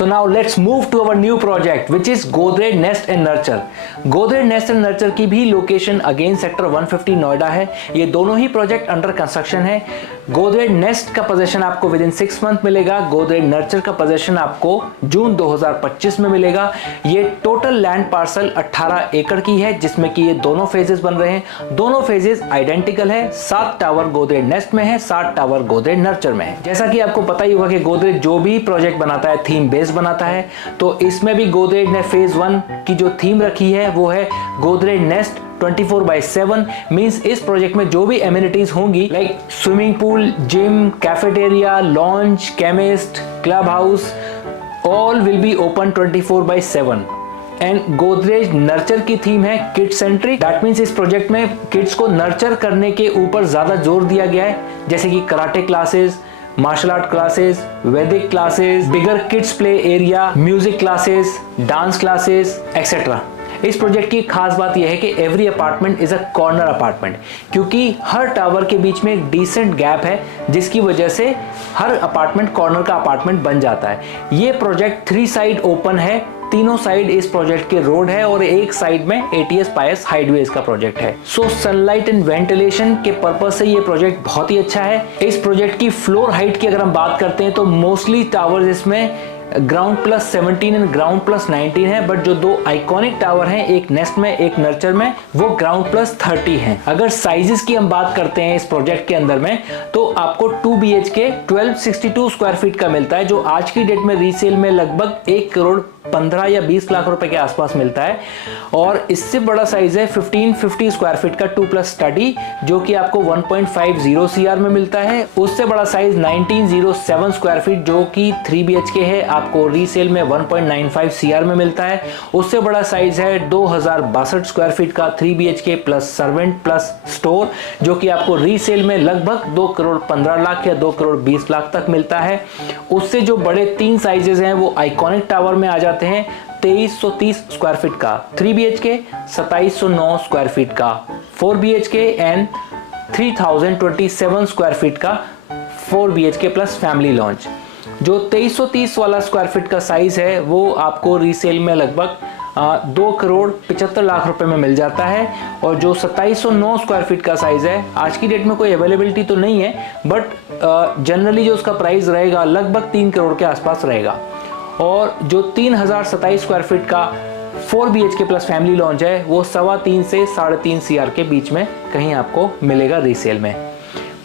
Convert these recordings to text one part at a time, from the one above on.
So now let's move to our new project which is Godrej Nest and Nurture. Godrej Nest and Nurture की भी location again sector 150 Noida है। ये दोनों ही project under construction है। Godrej nest का position आपको with in 6 month मिलेगा। Godrej nurture का पोजीशन आपको जून 2025 में मिलेगा। ये टोटल लैंड पार्सल 18 एकड़ की है जिसमें कि ये दोनों फेजेस बन रहे हैं। दोनों फेजेस आइडेंटिकल है। 7 टावर गोदरेज नेस्ट में है, 7 टावर गोदरेज नर्चर में है। जैसा कि आपको पता ही होगा कि गोदरेज जो भी प्रोजेक्ट बनाता है थीम बेस्ड बनाता है, तो इसमें भी गोदरेज ने फेज 1 की जो थीम रखी है वो है गोदरेज नेस्ट 24/7। मींस इस प्रोजेक्ट में जो भी एमिनिटीज होंगी like swimming pool, gym, cafeteria, launch, chemist, club house, all will be open 24/7। And Godrej nurture की थीम है किड सेंट्रिक। दैट मीन्स इस प्रोजेक्ट में किड्स को नर्चर करने के ऊपर ज्यादा जोर दिया गया है, जैसे कि karate classes, martial art classes, Vedic classes, bigger kids play area, music classes, dance classes etcetera. इस प्रोजेक्ट की खास बात यह है कि every apartment is a corner apartment, क्योंकि हर टावर के बीच में एक डिसेंट गैप है जिसकी वजह से हर अपार्टमेंट कॉर्नर का अपार्टमेंट बन जाता है। ये प्रोजेक्ट 3 साइड ओपन है। तीनों साइड इस प्रोजेक्ट के रोड है और एक साइड में ATS पायस हाइडवेज का प्रोजेक्ट है। सो सनलाइट एंड वेंटिलेशन के पर्पज से ये प्रोजेक्ट बहुत ही अच्छा है। इस प्रोजेक्ट की फ्लोर हाइट की अगर हम बात करते हैं तो मोस्टली टावर्स इसमें ground plus 17 and ground plus 19 है, बट जो 2 आइकॉनिक टावर हैं, एक नेस्ट में एक नर्चर में, वो ग्राउंड प्लस 30 हैं। अगर साइजेस की हम बात करते हैं इस प्रोजेक्ट के अंदर में, तो आपको 2 BHK 1262 स्क्वायर फीट का मिलता है, जो आज की डेट में रीसेल में लगभग 1 करोड़ 15 या 20 लाख रुपए के आसपास मिलता है। और इससे बड़ा साइज है 1550 स्क्वायर फीट का 2+ स्टडी, जो कि आपको 1.50 CR में मिलता है। उससे बड़ा साइज 1907 स्क्वायर फीट जो कि 3 BHK है, आपको रीसेल में 1.95 CR में मिलता है। उससे बड़ा साइज है 2062 स्क्वायर फीट का 3 BHK plus servant plus store, जो कि आपको रीसेल में लगभग 2 करोड़ 15 लाख या 2 करोड़ 20 लाख तक मिलता है। उससे जो बड़े 3 साइजेस हैं वो आइकॉनिक टावर में आ जाते हैं। 2330 स्क्वायर फीट का 3 BHK, 2709 स्क्वायर फीट का 4 BHK एंड 3027 स्क्वायर फीट का 4 BHK प्लस फैमिली लॉन्च। जो 2330 वाला स्क्वायर फीट का साइज है वो आपको रीसेल में लगभग 2 करोड़ 75 लाख रुपए में मिल जाता है। और जो 2709 स्क्वायर फीट का साइज है, आज की डेट में कोई अवेलेबिलिटी तो नहीं है, बट जनरली जो उसका प्राइस रहेगा लगभग 3 करोड़ के आसपास रहेगा। और जो 3027 स्क्वायर फीट का 4 BHK प्लस फैमिली लॉन्च है वो 3.25 से 3.5 CR के बीच में कहीं आपको मिलेगा रीसेल में।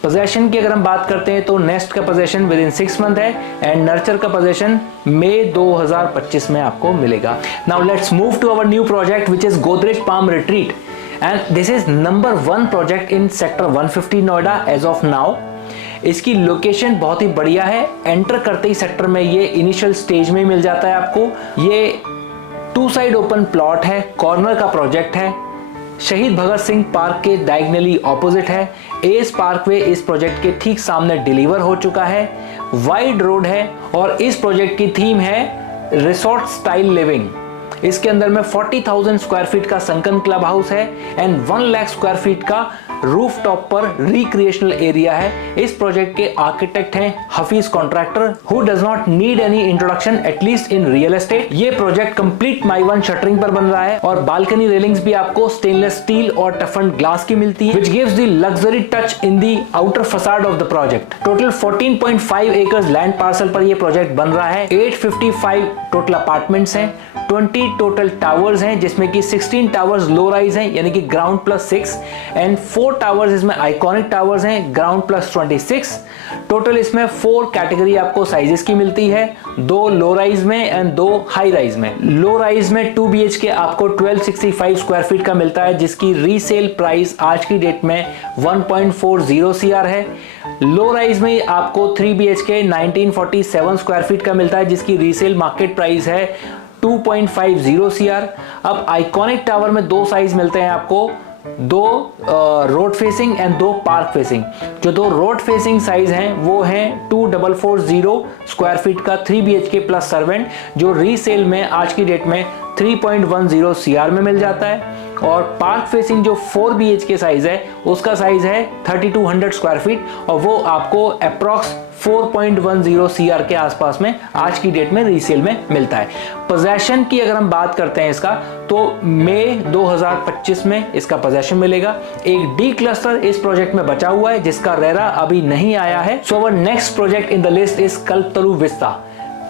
पोजेशन की अगर हम बात करते हैं तो नेस्ट का पोजेशन विद इन 6 मंथ है एंड नर्चर का पोजेशन मई 2025 में आपको मिलेगा। Now let's move to our new project which is Godrej Palm Retreat and this is number 1 project in sector 150 Noida as of now. इसकी लोकेशन बहुत ही बढ़िया है। एंटर करते ही सेक्टर में ये इनिशियल स्टेज में ही मिल जाता है आपको। ये 2 साइड ओपन प्लॉट है, कॉर्नर का प्रोजेक्ट है, शहीद भगत सिंह पार्क के डायगोनली ऑपोजिट है। एस पार्कवे इस प्रोजेक्ट के ठीक सामने डिलीवर हो चुका है। वाइड रोड है और इस प्रोजेक्ट की थीम है रिसोर्ट स्टाइल लिविंग। इसके अंदर में 40,000 स्क्वायर फीट का संकन क्लब हाउस है एंड 1 लाख स्क्वायर फीट का रूफ टॉप पर रिक्रिएशनल एरिया है। इस प्रोजेक्ट के आर्किटेक्ट हैं Hafeez contractor, who does not need any introduction at least in real estate. ये प्रोजेक्ट कंप्लीट माइवन शटरिंग पर बन रहा है और बालकनी रेलिंग्स भी आपको स्टेनलेस स्टील और टफन्ड ग्लास की मिलती है, which gives the luxury touch in the outer facade of the project. Total 14.5 acres land parcel पर यह प्रोजेक्ट बन रहा है। 855 टोटल अपार्टमेंट्स हैं, 20 टोटल टावर्स हैं जिसमें कि 16 टावर्स लो राइज हैं यानी कि ग्राउंड प्लस 6 एंड 4 टावर्स इसमें आइकॉनिक टावर्स हैं ग्राउंड प्लस 26। टोटल इसमें 4 कैटेगरी आपको साइजेस की मिलती है, 2 लो राइज में एंड 2 हाई राइज में। लो राइज में 2 BHK आपको 1265 स्क्वायर फीट का मिलता है जिसकी रीसेल प्राइस आज की डेट में 1.40 CR है। लो राइज में आपको 3 BHK 1947 स्क्वायर फीट का मिलता है जिसकी रीसेल मार्केट प्राइस है 2.50 CR। अब आइकॉनिक टावर में 2 साइज मिलते हैं आपको, 2 road facing and 2 park facing. जो 2 रोड फेसिंग साइज हैं वो हैं 2440 स्क्वायर फीट का 3 BHK प्लस सर्वेंट, जो रीसेल में आज की डेट में 3.10 CR में मिल जाता है। और पार्क फेसिंग जो 4 BHK साइज है उसका साइज है 3200 स्क्वायर फीट और वो आपको अप्रॉक्स 4.10 CR के आसपास में आज की डेट में रीसेल में मिलता है। पोजेशन की अगर हम बात करते हैं इसका तो मई 2025 में इसका पोजेशन मिलेगा। एक डी क्लस्टर इस प्रोजेक्ट में बचा हुआ है जिसका रेरा अभी नहीं आया है। So our next project in the list is Kalpataru vista.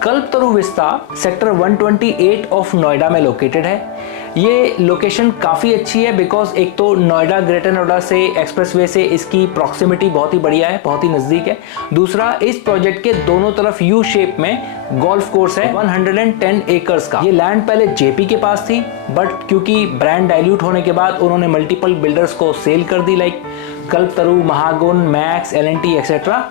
Kalpataru vista sector 128 of Noida में लोकेटेड है। ये लोकेशन काफ़ी अच्छी है बिकॉज एक तो नोएडा ग्रेटर नोएडा से एक्सप्रेसवे से इसकी प्रॉक्सिमिटी बहुत ही बढ़िया है, बहुत ही नज़दीक है। दूसरा, इस प्रोजेक्ट के दोनों तरफ यू शेप में गोल्फ कोर्स है 110 एकर्स का। ये लैंड पहले जेपी के पास थी बट क्योंकि ब्रांड डाइल्यूट होने के बाद उन्होंने मल्टीपल बिल्डर्स को सेल कर दी like Kalpataru, Mahagun, max, L&T etcetera.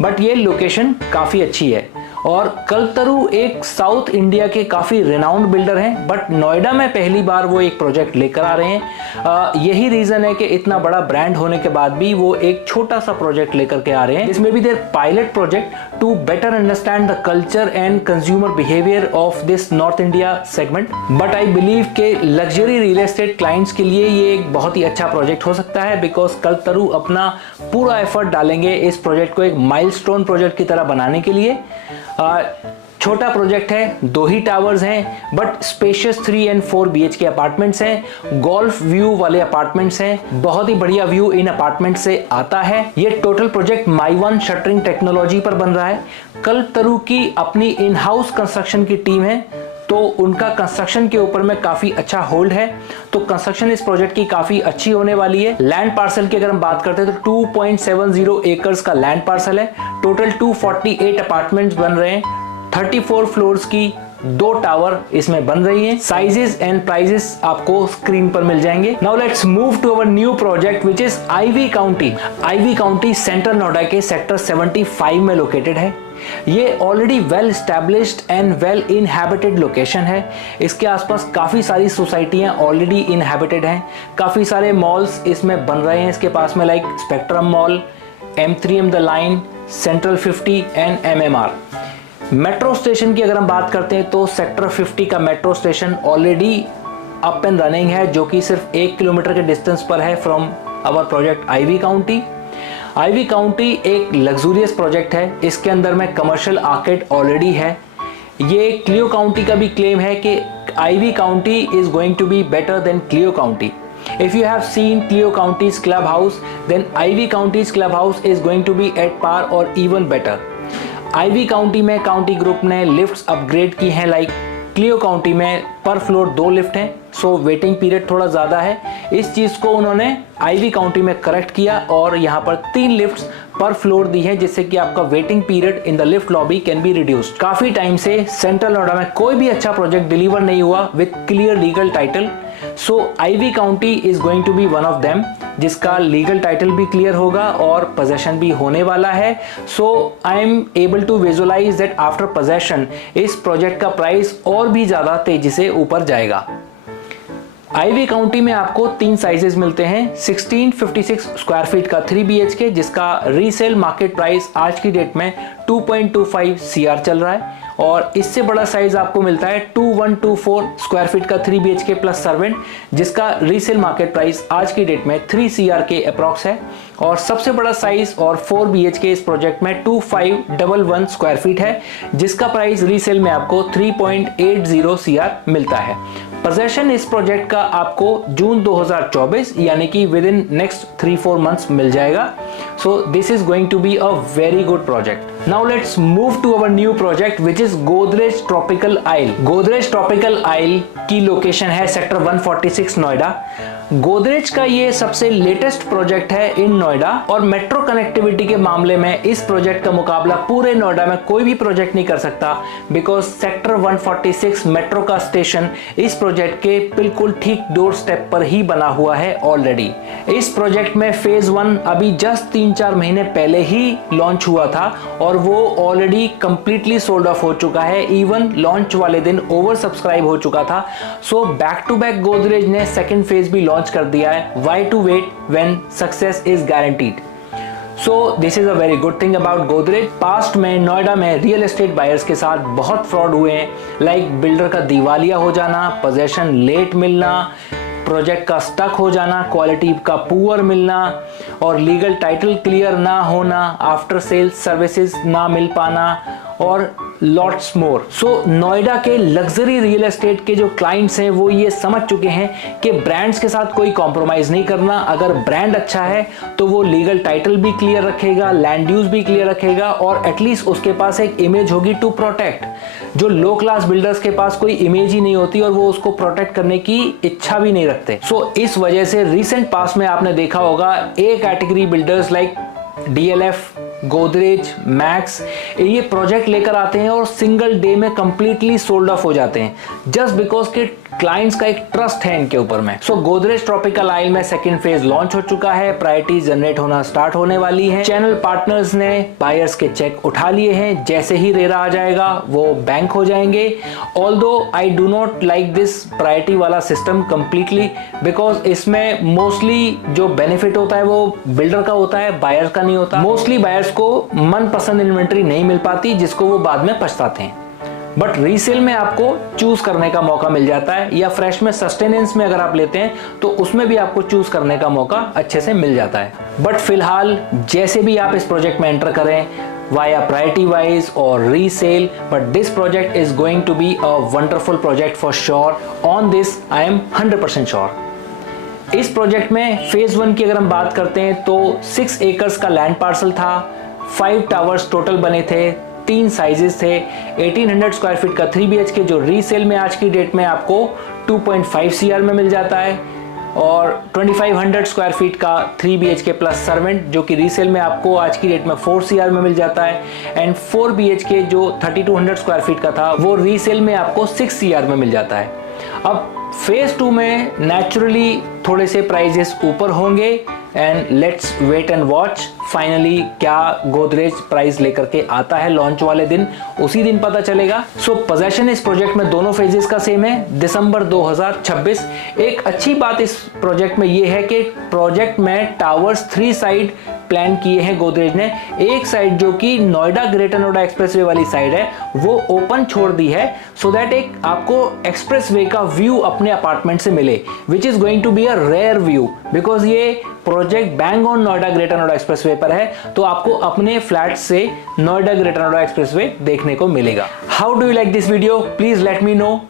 But ये लोकेशन काफ़ी अच्छी है और कल्पतरु एक साउथ इंडिया के काफ़ी रिनाउंड बिल्डर हैं बट नोएडा में पहली बार वो एक प्रोजेक्ट लेकर आ रहे हैं। यही रीज़न है कि इतना बड़ा ब्रांड होने के बाद भी वो एक छोटा सा प्रोजेक्ट लेकर के आ रहे हैं। इसमें भी there pilot project to better understand the culture and consumer behaviour of this north India segment. But I believe के लग्जरी रियल एस्टेट क्लाइंट्स के लिए ये एक बहुत ही अच्छा प्रोजेक्ट हो सकता है बिकॉज कल्पतरु अपना पूरा एफर्ट डालेंगे इस प्रोजेक्ट को एक माइलस्टोन प्रोजेक्ट की तरह बनाने के लिए। छोटा प्रोजेक्ट है, 2 ही टावर्स हैं बट स्पेशियस 3 और 4 BHK अपार्टमेंट्स हैं, गोल्फ व्यू वाले अपार्टमेंट्स हैं, बहुत ही बढ़िया व्यू इन अपार्टमेंट से आता है। ये टोटल प्रोजेक्ट माई1 शटरिंग टेक्नोलॉजी पर बन रहा है। कल्पतरु की अपनी इन हाउस कंस्ट्रक्शन की टीम है तो उनका कंस्ट्रक्शन के ऊपर में काफी अच्छा होल्ड है, तो कंस्ट्रक्शन इस प्रोजेक्ट की काफी अच्छी होने वाली है। लैंड पार्सल की अगर हम बात करते हैं तो 2.70 एकर्स का लैंड पार्सल है। टोटल 248 अपार्टमेंट्स बन रहे हैं, 34 फ्लोर्स की 2 टावर इसमें बन रही हैं। साइजेस एंड प्राइजेस आपको स्क्रीन पर मिल जाएंगे। Now let's move to our new project which is Ivy County. Ivy County central Noida के सेक्टर 75 में लोकेटेड है। ये already well established and well inhabited location है। इसके आसपास काफ़ी सारी सोसाइटियाँ ऑलरेडी इनहैबिटेड हैं, काफ़ी सारे मॉल्स इसमें बन रहे हैं इसके पास में like spectrum mall, M3M the line, central 50 and MMR। Metro station की अगर हम बात करते हैं तो सेक्टर 50 का metro station already up and running है जो कि सिर्फ 1 किलोमीटर के डिस्टेंस पर है from our project Ivy County. Ivy County एक लग्जूरियस प्रोजेक्ट है, इसके अंदर में कमर्शियल आर्केड ऑलरेडी है। ये क्लियो काउंटी का भी क्लेम है कि Ivy County is going to be better than Cleo County. If you have seen Clio County's clubhouse, then Ivy County's clubhouse is going to be at par or even better. Ivy County में county group ने lifts upgrade की हैं like Clio county में पर floor 2 lift हैं, so waiting period थोड़ा ज़्यादा है। इस चीज़ को उन्होंने आईवी काउंटी में करेक्ट किया और यहाँ पर 3 लिफ्ट्स पर फ्लोर दी है जिससे कि आपका waiting period in the lift lobby can be reduced. काफ़ी टाइम से सेंट्रल नोएडा में कोई भी अच्छा प्रोजेक्ट डिलीवर नहीं हुआ with clear legal title, so Ivy County is going to be one of them जिसका लीगल टाइटल भी क्लियर होगा और पोजेशन भी होने वाला है। So I am able to visualise that after possession इस प्रोजेक्ट का प्राइस और भी ज़्यादा तेजी से ऊपर जाएगा। आईवी काउंटी में आपको 3 साइजेस मिलते हैं। 1656 स्क्वायर फीट का 3 BHK जिसका रीसेल मार्केट प्राइस आज की डेट में 2.25 CR चल रहा है और इससे बड़ा साइज आपको मिलता है 2124 स्क्वायर फीट का 3 BHK प्लस सर्वेंट जिसका रीसेल मार्केट प्राइस आज की डेट में 3 CR के अप्रॉक्स है और सबसे बड़ा साइज और 4 BHK इस प्रोजेक्ट में 2511 स्क्वायर फीट है जिसका प्राइस रीसेल में आपको 3.80 CR मिलता है। पोजेशन इस प्रोजेक्ट का आपको जून 2024 यानी कि विद इन नेक्स्ट 3-4 मंथ्स मिल जाएगा। So this is going to be a very good project. Now let's move to our new project which is Godrej Tropical Isle. Godrej Tropical Isle की लोकेशन है सेक्टर 146 नोएडा। गोदरेज का ये सबसे लेटेस्ट प्रोजेक्ट है इन नोएडा और metro connectivity के मामले में इस प्रोजेक्ट का मुकाबला पूरे नोएडा में कोई भी प्रोजेक्ट नहीं कर सकता बिकॉज सेक्टर 146 मेट्रो का स्टेशन इस प्रोजेक्ट के बिल्कुल ठीक डोर स्टेप पर ही बना हुआ है ऑलरेडी। इस प्रोजेक्ट में फेज 1 अभी जस्ट 3-4 महीने पहले ही लॉन्च हुआ था और वो ऑलरेडी कंप्लीटली सोल्ड ऑफ हो चुका है, इवन लॉन्च वाले दिन ओवर सब्सक्राइब हो चुका था। So back to back Godrej ने सेकेंड फेज भी लॉन्च कर दिया है। Why to wait when success is guaranteed? So this is a very good thing about Godrej। Past में नोएडा में रियल एस्टेट बायर्स के साथ बहुत फ्रॉड हुए हैं लाइक बिल्डर का दिवालिया हो जाना, पोजेशन लेट मिलना, प्रोजेक्ट का स्टक हो जाना, क्वालिटी का पुअर मिलना और लीगल टाइटल क्लियर ना होना, आफ्टर सेल्स सर्विसेज ना मिल पाना और लॉट्स मोर। सो नोएडा के लग्जरी रियल एस्टेट के जो क्लाइंट्स हैं वो ये समझ चुके हैं कि ब्रांड्स के साथ कोई कॉम्प्रोमाइज नहीं करना। अगर ब्रांड अच्छा है तो वो लीगल टाइटल भी क्लियर रखेगा, लैंड यूज भी क्लियर रखेगा और एटलीस्ट उसके पास एक इमेज होगी टू प्रोटेक्ट। जो लो क्लास बिल्डर्स के पास कोई इमेज ही नहीं होती और वो उसको प्रोटेक्ट करने की इच्छा भी नहीं रखते। सो इस वजह से रिसेंट पास में आपने देखा होगा A category builders like DLF, Godrej, max ये प्रोजेक्ट लेकर आते हैं और सिंगल डे में कंप्लीटली सोल्ड ऑफ हो जाते हैं जस्ट बिकॉज के क्लाइंट्स का एक ट्रस्ट है इनके ऊपर में। सो गोदरेज ट्रॉपिकल आइल में सेकंड फेज लॉन्च हो चुका है, प्रायोरिटी जनरेट होना स्टार्ट होने वाली है। चैनल पार्टनर्स ने बायर्स के चेक उठा लिए हैं, जैसे ही रेरा आ जाएगा वो बैंक हो जाएंगे। Although I do not like this priority वाला सिस्टम कंप्लीटली बिकॉज इसमें मोस्टली जो बेनिफिट होता है वो बिल्डर का होता है, बायर्स का नहीं होता। मोस्टली बायर्स को मनपसंद इन्वेंट्री नहीं मिल पाती जिसको वो बाद में पछताते हैं। बट रीसेल में आपको चूज करने का मौका मिल जाता है या फ्रेश में सस्टेनेंस में अगर आप लेते हैं तो उसमें भी आपको चूज करने का मौका अच्छे से मिल जाता है। बट फिलहाल जैसे भी आप इस प्रोजेक्ट में एंटर करें वाया प्रायोरिटी वाइज और resale, but this project is going to be a wonderful project for sure. On this I am 100% sure. इस प्रोजेक्ट में फेज 1 की अगर हम बात करते हैं तो 6 एकर्स का लैंड पार्सल था, 5 टावर्स टोटल बने थे, 3 साइजेस थे, 1800 स्क्वायर फीट का 3 BHK जो रीसेल में आज की डेट में आपको 2.5 CR में मिल जाता है और 2500 स्क्वायर फीट का 3 BHK प्लस सर्वेंट जो कि रीसेल में आपको आज की डेट में 4 CR में मिल जाता है एंड 4 BHK जो 3200 स्क्वायर फीट का था वो रीसेल में आपको 6 CR में मिल जाता है। अब फेज 2 में नेचुरली थोड़े से प्राइजेस ऊपर होंगे and let's wait and watch finally क्या गोदरेज प्राइस लेकर के आता है लॉन्च वाले दिन, उसी दिन पता चलेगा। सो पोजेशन इस प्रोजेक्ट में दोनों फेजेस का सेम है, दिसंबर 2026। एक अच्छी बात इस प्रोजेक्ट में ये है कि प्रोजेक्ट में टावर्स 3 साइड प्लान किए हैं गोदरेज ने। एक साइड जो कि नोएडा ग्रेटर नोएडा एक्सप्रेसवे वाली साइड है वो ओपन छोड़ दी है सो दैट एक आपको एक्सप्रेसवे का व्यू अपने अपार्टमेंट से मिले, which is going to be a rare view because ये project bang on Noida Greater Noida expressway पर है तो आपको अपने फ्लैट से नोएडा ग्रेटर नोएडा एक्सप्रेसवे देखने को मिलेगा। How do you like this video? Please let me know.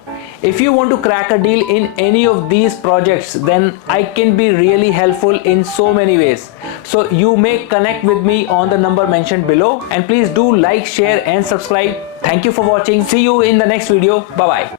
If you want to crack a deal in any of these projects, then I can be really helpful in so many ways. So you may connect with me on the number mentioned below and please do like, share and subscribe. Thank you for watching. See you in the next video. Bye bye.